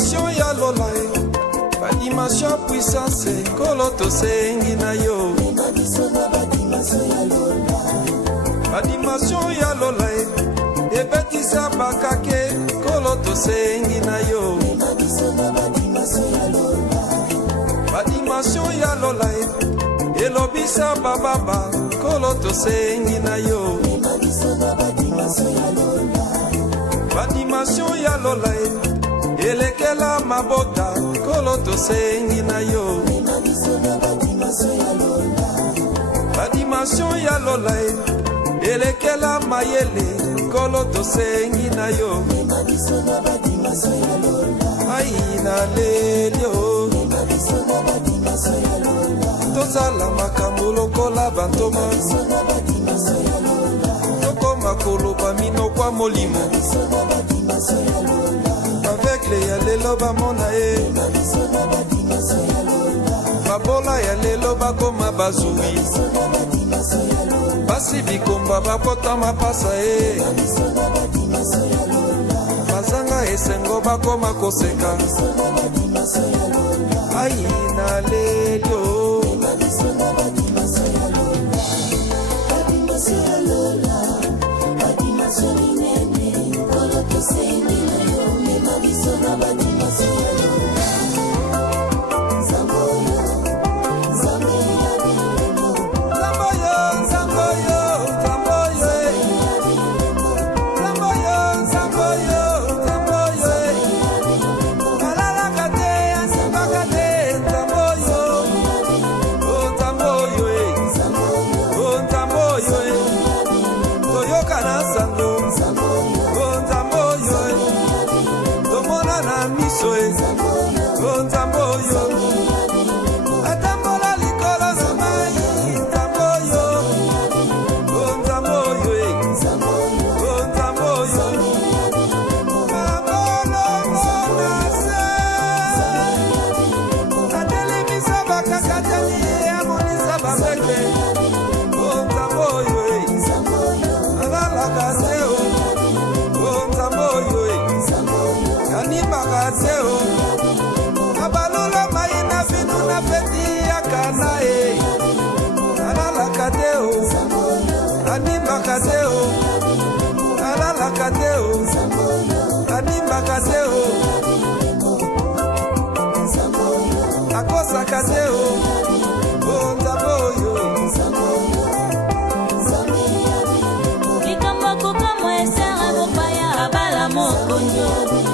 dimension ya Lola, ba dimension puissance, koloto sengi na yo. Ba dimension ya Lola, ebetisa bakake, koloto sengi na yo. Ba dimension ya Lola, elobisa bababa, koloto sengi na yo. Ba dimension ya Lola, elekela mabota, koloto sengi na yo. Ba dimension ya Lola, elekela mayele, koloto sengi na yo. Ai na lelio, tozala makambo lokola bantoma, tokoma koloba minokwa molimo. Avec les yalelo bamona e, babola yalelo bakoma bazui, basi bikomba bakota mapasa e, bazanga esengo bakoma koseka. Ai na lelo, akosa kateo, bonza boyo. Likambo kuka mwesera mopaya abala mokonjo.